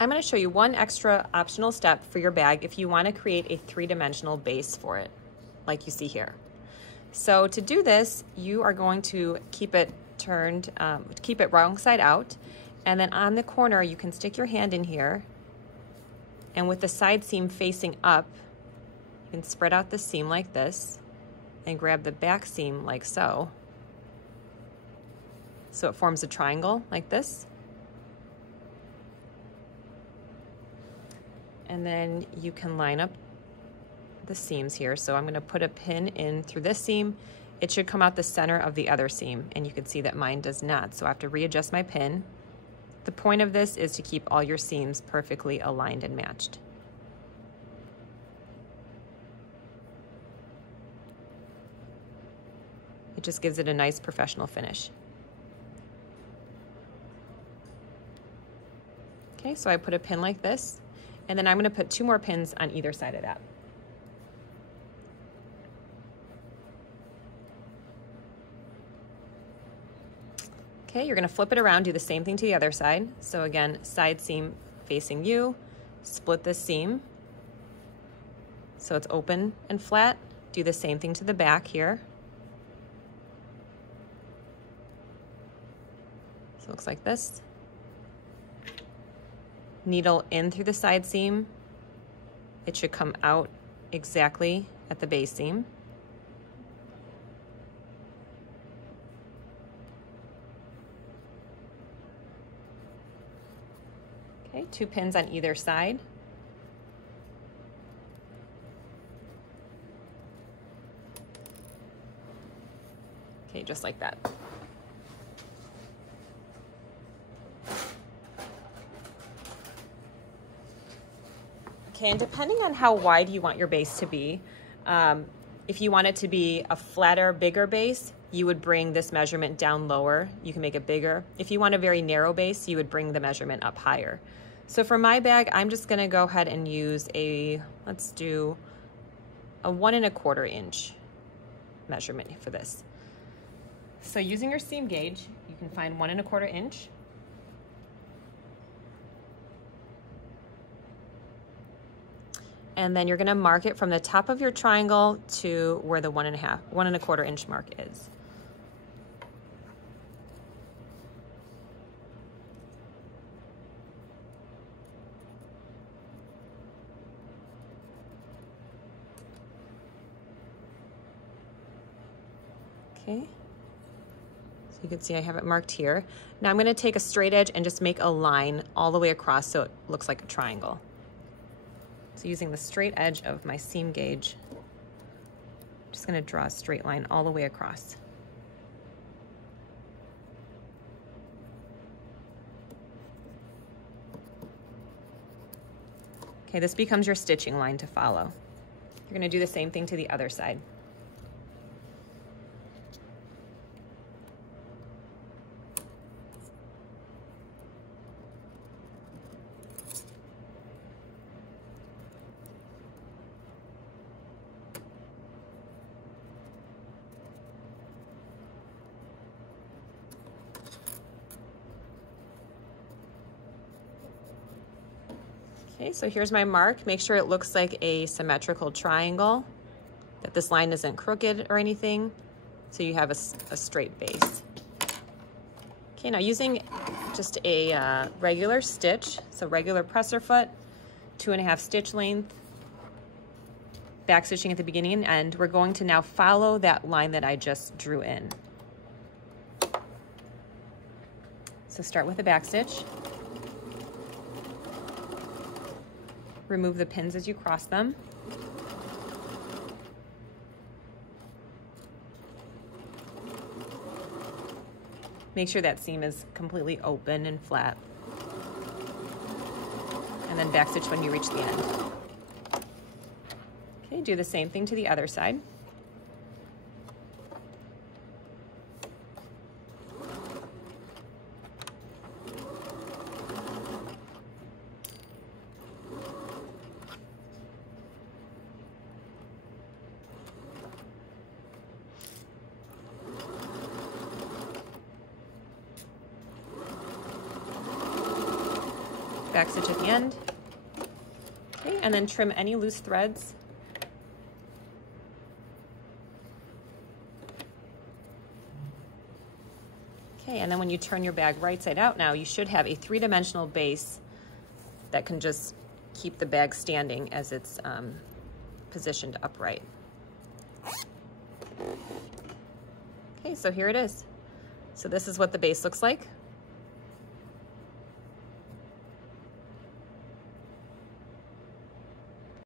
I'm going to show you one extra optional step for your bag if you want to create a three-dimensional base for it, like you see here. So to do this, you are going to keep it turned, keep it wrong side out, and then on the corner you can stick your hand in here, and with the side seam facing up, you can spread out the seam like this and grab the back seam like so. So it forms a triangle like this. And then you can line up the seams here. So I'm gonna put a pin in through this seam. It should come out the center of the other seam, and you can see that mine does not. So I have to readjust my pin. The point of this is to keep all your seams perfectly aligned and matched. It just gives it a nice professional finish. Okay, so I put a pin like this, and then I'm going to put 2 more pins on either side of that. Okay, you're going to flip it around, do the same thing to the other side. So again, side seam facing you, split the seam so it's open and flat. Do the same thing to the back here. So it looks like this. Needle in through the side seam. It should come out exactly at the base seam. Okay, 2 pins on either side. Okay, just like that. Okay, and depending on how wide you want your base to be, if you want it to be a flatter, bigger base, you would bring this measurement down lower. You can make it bigger. If you want a very narrow base, you would bring the measurement up higher. So for my bag, I'm just gonna go ahead and use let's do a 1 1/4 inch measurement for this. So using your seam gauge, you can find 1 1/4 inch. And then you're gonna mark it from the top of your triangle to where the 1 1/4 inch mark is. Okay, so you can see I have it marked here. Now I'm gonna take a straight edge and just make a line all the way across so it looks like a triangle. So using the straight edge of my seam gauge, I'm just gonna draw a straight line all the way across. Okay, this becomes your stitching line to follow. You're gonna do the same thing to the other side. Okay, so here's my mark. Make sure it looks like a symmetrical triangle, that this line isn't crooked or anything, so you have a straight base. Okay, now using just a regular stitch, so regular presser foot, 2.5 stitch length, back stitching at the beginning and end, we're going to now follow that line that I just drew in. So start with a back stitch. Remove the pins as you cross them. Make sure that seam is completely open and flat. And then backstitch when you reach the end. Okay, do the same thing to the other side. back stitch at the end. Okay, and then trim any loose threads. Okay, and then when you turn your bag right side out now, you should have a three-dimensional base that can just keep the bag standing as it's positioned upright. Okay, so here it is. So this is what the base looks like.